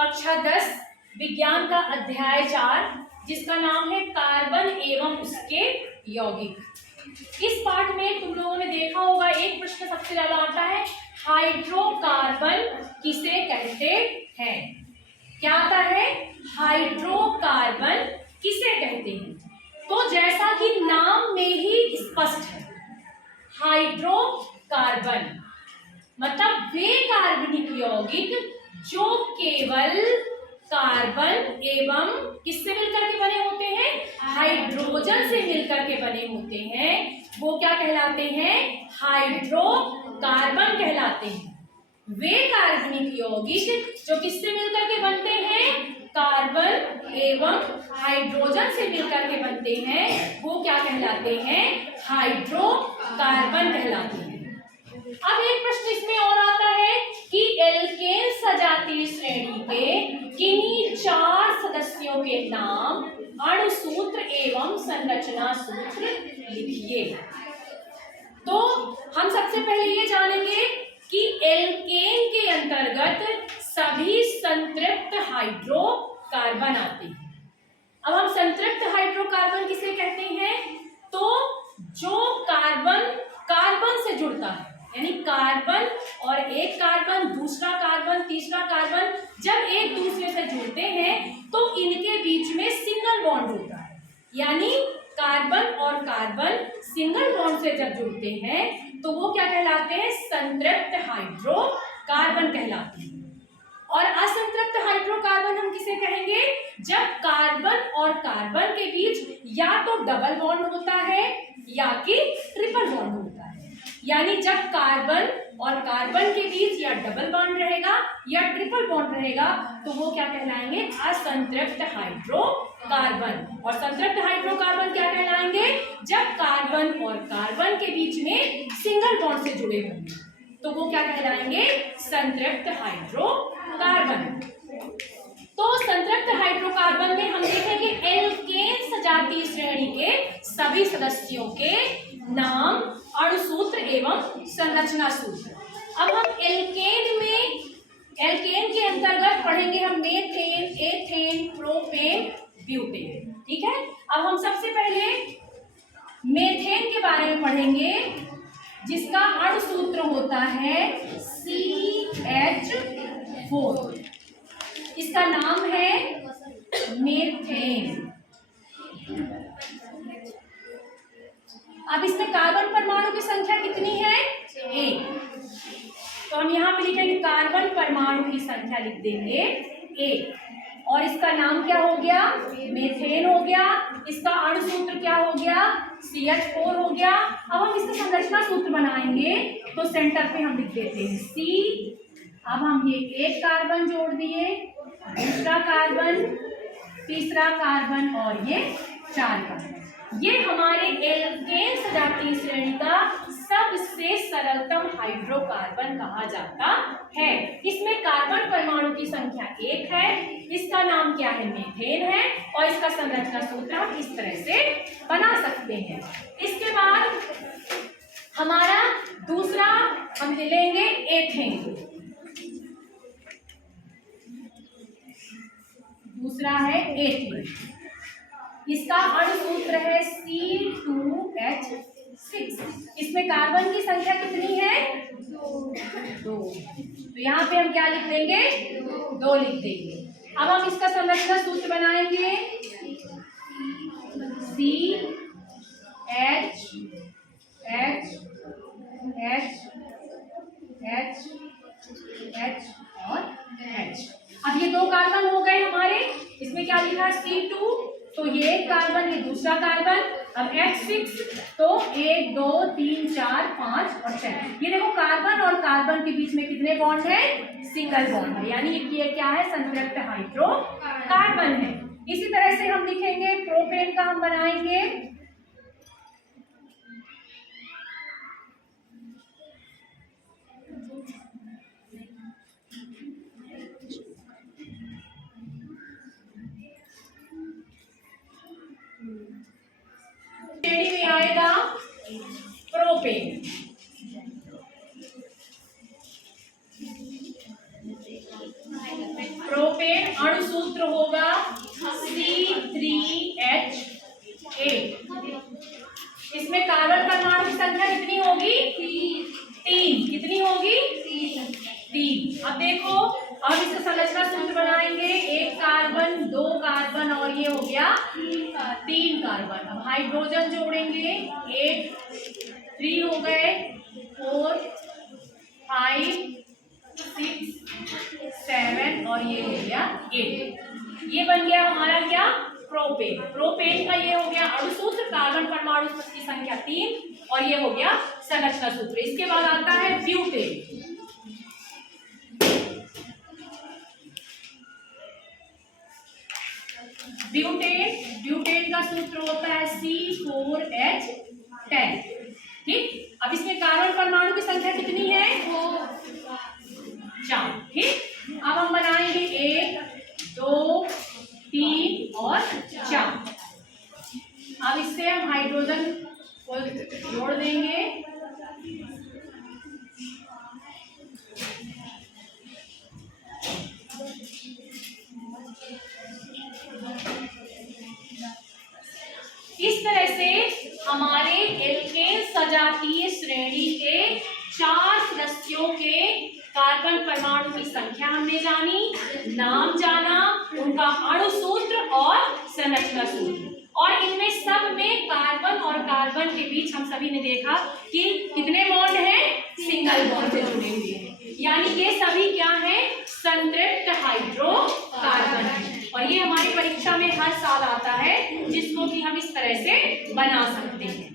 कक्षा 10 विज्ञान का अध्याय 4 जिसका नाम है कार्बन एवं उसके यौगिक। इस पाठ में तुम लोगों ने देखा होगा एक प्रश्न सबसे ज्यादा आता है, हाइड्रोकार्बन किसे कहते हैं। क्या आता है? हाइड्रोकार्बन किसे कहते हैं। तो जैसा कि नाम में ही स्पष्ट है, हाइड्रोकार्बन मतलब वे कार्बनिक यौगिक जो केवल कार्बन एवं किससे मिलकर के बने होते हैं, हाइड्रोजन से मिलकर के बने होते हैं, वो क्या कहलाते हैं, हाइड्रोकार्बन कहलाते हैं। वे कार्बनिक यौगिक जो किससे मिलकर के बनते हैं, कार्बन एवं हाइड्रोजन से मिलकर के बनते हैं, वो क्या कहलाते हैं, हाइड्रोकार्बन कहलाते हैं। अब एक प्रश्न इसमें और आता है कि एल्केन सजातीय श्रेणी के किन्हीं 4 सदस्यों के नाम, अणुसूत्र एवं संरचना सूत्र लिखिए। तो हम सबसे पहले ये जानेंगे कि एल्केन के अंतर्गत सभी संतृप्त हाइड्रोकार्बन आते हैं। अब हम संतृप्त हाइड्रोकार्बन किसे कहते हैं, तो जो कार्बन से जुड़ता है, यानी कार्बन और एक कार्बन, दूसरा कार्बन, तीसरा कार्बन जब एक दूसरे से जुड़ते हैं तो इनके बीच में सिंगल बॉन्ड होता है, यानी कार्बन और कार्बन सिंगल बॉन्ड से जब जुड़ते हैं तो वो क्या कहलाते हैं, संतृप्त हाइड्रोकार्बन कहलाते हैं। और असंतृप्त हाइड्रोकार्बन हम किसे कहेंगे, जब कार्बन और कार्बन के बीच या तो डबल बॉन्ड होता है या कि ट्रिपल बॉन्ड होता है। यानी जब कार्बन और कार्बन के बीच या डबल बॉन्ड रहेगा या ट्रिपल बॉन्ड रहेगा तो वो क्या कहलाएंगे, असंतृप्त हाइड्रोकार्बन। और संतृप्त हाइड्रोकार्बन क्या कहलाएंगे, जब कार्बन और कार्बन के बीच में सिंगल बॉन्ड से जुड़े होंगे तो वो क्या कहलाएंगे, संतृप्त हाइड्रोकार्बन। तो संतृप्त हाइड्रोकार्बन में हम देखेंगे एल्केन सजातीय श्रेणी के सभी सदस्यों के नाम, अणुसूत्र एवं संरचना सूत्र। अब हम एल्केन के अंतर्गत पढ़ेंगे हम मेथेन, एथेन, प्रोपेन, ब्यूटेन। ठीक है। अब हम सबसे पहले मेथेन के बारे में पढ़ेंगे जिसका अणुसूत्र होता है CH4। इसका नाम है मेथेन। अब इसमें कार्बन परमाणु की संख्या कितनी है, 1। तो हम यहाँ पे लिखेंगे कार्बन परमाणु की संख्या लिख देंगे 1। और इसका नाम क्या हो गया, मेथेन हो गया। इसका अणुसूत्र क्या हो गया, CH4 हो गया। अब हम इसका संरचना सूत्र बनाएंगे तो सेंटर पे हम लिख देते हैं C। अब हम ये एक कार्बन जोड़ दिए, दूसरा कार्बन, तीसरा कार्बन और ये 4 कार्बन। ये हमारे एल्केन सजातीय श्रेणी का सबसे सरलतम हाइड्रोकार्बन कहा जाता है। इसमें कार्बन परमाणु की संख्या 1 है। इसका नाम क्या है, मेथेन है। और इसका संरचना सूत्र हम इस तरह से बना सकते हैं। इसके बाद हमारा दूसरा हम लेंगे एथेन। दूसरा है एथेन। इसका अणुसूत्र है C2H6। इसमें कार्बन की संख्या कितनी है, 2। तो यहाँ पे हम क्या लिख देंगे, 2 लिख देंगे। अब हम इसका संरचना सूत्र बनाएंगे CH और H। अब ये 2 कार्बन हो गए हमारे। इसमें क्या लिखा है, C2, तो ये कार्बन, ये दूसरा कार्बन। अब H6, तो 1 2 3 4 5 और 6। ये देखो कार्बन और कार्बन के बीच में कितने बॉन्ड है, सिंगल बॉन्ड है, यानी ये क्या है, संतृप्त हाइड्रोकार्बन है। इसी तरह से हम लिखेंगे प्रोपेन का हम बनाएंगे श्रेणी में आएगा प्रोपेन। प्रोपेन देखो अब इसका संरचना सूत्र बनाएंगे, एक कार्बन, दो कार्बन और ये हो गया तीन कार्बन। अब हाइड्रोजन जोड़ेंगे, 8 3 हो गए, 4 5 6 7 और ये हो गया 8। ये बन गया हमारा क्या, प्रोपेन। प्रोपेन का ये हो गया अणु सूत्र, कार्बन परमाणु की संख्या 3 और ये हो गया संरचना सूत्र। इसके बाद आता है ब्यूटेन। ब्यूटेन का सूत्र होता है C4H10। ठीक, अब इसमें कार्बन परमाणु की संख्या कितनी है, 4। ठीक, अब हम बनाएंगे 1 2 3 और 4। अब इससे हम हाइड्रोजन को जोड़ देंगे, इस तरह से हमारे एल्केन सजातीय श्रेणी के 4 सदस्यों के कार्बन परमाणु की संख्या हमने जानी, नाम जाना, उनका अणु सूत्र और संरचना सूत्र, और इनमें सब में कार्बन और कार्बन के बीच हम सभी ने देखा कि कितने बॉन्ड हैं, सिंगल बॉन्ड से जुड़े हुए हैं, यानी ये सभी क्या है, संतृप्त हाइड्रोकार्बन है। और ये हमारी परीक्षा में हर साल आता है, जिसको कि हम इस तरह से बना सकते हैं।